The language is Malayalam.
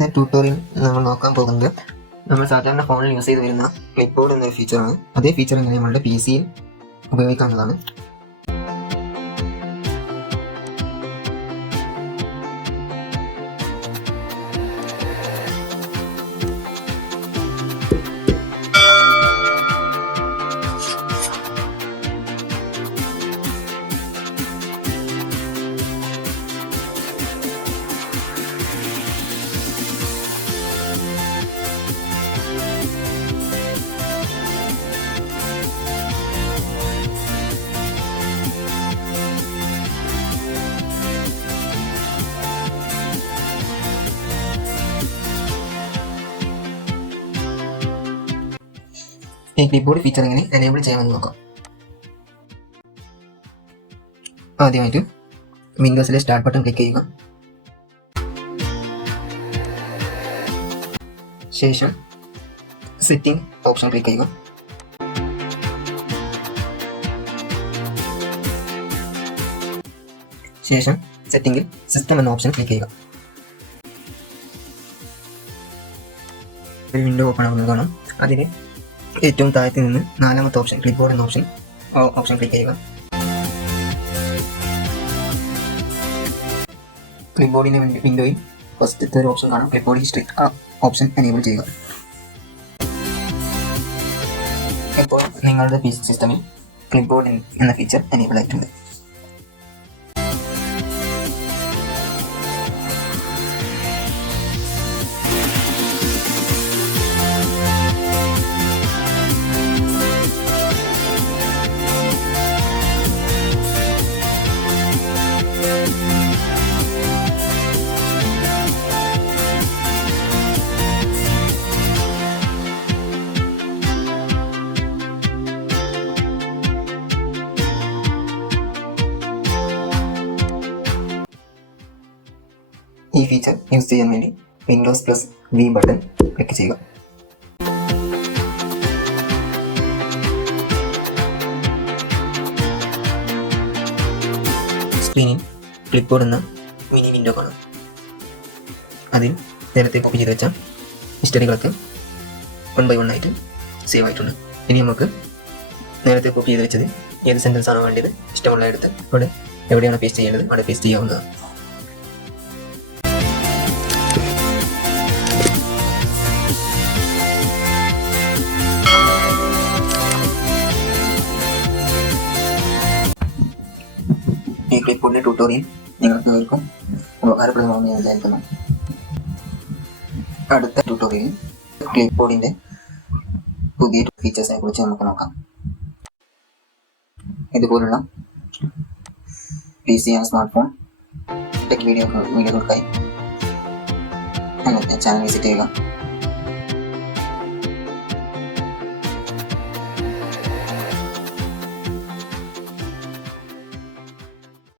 ഇന്നത്തെ ട്യൂട്ടോറിയൽ നമ്മൾ നോക്കാൻ പോകുന്നത് നമ്മൾ സാധാരണ ഫോണിൽ യൂസ് ചെയ്ത് വരുന്ന ക്ലിപ്പ് ബോർഡ് എന്നൊരു ഫീച്ചറാണ്. അതേ ഫീച്ചർ എങ്ങനെ നമ്മളുടെ PC-യിൽ ഉപയോഗിക്കാവുന്നതാണ്. ഈ ക്ലിപ്പ് ബോർഡ് ഫീച്ചർ എങ്ങനെ എനേബിൾ ചെയ്യാമെന്ന് നോക്കാം. ആദ്യമായിട്ട് വിൻഡോസിലെ സ്റ്റാർട്ട് ബട്ടൺ ക്ലിക്ക് ചെയ്യുക. ശേഷം സെറ്റിംഗ് ഓപ്ഷൻ ക്ലിക്ക് ചെയ്യുക. ശേഷം സെറ്റിംഗിൽ സിസ്റ്റം എന്ന ഓപ്ഷൻ ക്ലിക്ക് ചെയ്യുക. ഒരു വിൻഡോ ഓപ്പൺ ആവുന്നത് കാണാം. അതിന് ഏറ്റവും താഴത്ത് നിന്ന് നാലാമത്തെ ഓപ്ഷൻ ക്ലിപ്പ് ബോർഡ് എന്ന ഓപ്ഷൻ ക്ലിക്ക് ചെയ്യുക. ക്ലിപ്പ് ബോർഡിന്റെ വിൻഡോയിൽ ഫസ്റ്റത്തെ ഒരു ഓപ്ഷൻ കാണാം, ക്ലിപ്പ് ബോർഡ് ഹിസ്റ്ററി. ആ ഓപ്ഷൻ എനേബിൾ ചെയ്യുക. ഇപ്പോൾ നിങ്ങളുടെ PC സിസ്റ്റമിൽ ക്ലിപ്പ് ബോർഡ് എന്ന ഫീച്ചർ എനേബിൾ ആയിട്ടുണ്ട്. ഈ ഫീച്ചർ യൂസ് ചെയ്യാൻ വേണ്ടി Windows+V ബട്ടൺ ക്ലിക്ക് ചെയ്യുക. സ്ക്രീനിൽ ക്ലിപ്പ് ബോർഡ് എന്ന മിനി വിൻഡോ കാണാം. അതിൽ നേരത്തെ കോപ്പി ചെയ്ത് വെച്ച ഹിസ്റ്ററികളൊക്കെ 1 by 1 ആയിട്ട് സേവ് ആയിട്ടുണ്ട്. ഇനി നമുക്ക് നേരത്തെ കോപ്പി ചെയ്ത് വെച്ചത് ഏത് സെൻറ്റൻസ് ആണോ വേണ്ടത് ഇഷ്ടമുള്ള എടുത്ത് അവിടെ എവിടെയാണ് പേസ്റ്റ് ചെയ്യേണ്ടത് അവിടെ പേസ്റ്റ് ചെയ്യാവുന്നതാണ്. ഈ ക്ലിപ്പ് ബോർഡിന്റെ ട്യൂട്ടോറിയൽ നിങ്ങൾക്ക് ഏവർക്കും ഉപകാരപ്രദമാണെന്ന് ഞാൻ വിചാരിക്കുന്നു. അടുത്ത ട്യൂട്ടോറിയലിൽ ക്ലിപ്പ് ബോർഡിന്റെ പുതിയ ഫീച്ചേഴ്സിനെ കുറിച്ച് നമുക്ക് നോക്കാം. ഇതുപോലുള്ള PC and smart phone tech വീഡിയോകൾക്കായി ചാനൽ വിസിറ്റ് ചെയ്യുക.